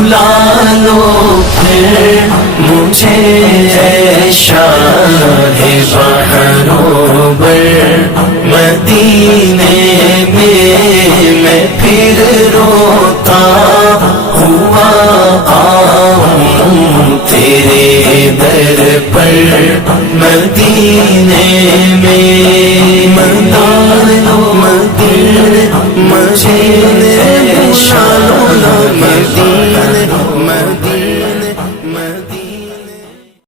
बुला लो फिर मुझे ऐ शाहे bahrobar मदीने में मैं फिर रोता हुआ आऊं तेरे दर पर मदीने में। मदीने मदीने शालो मदीने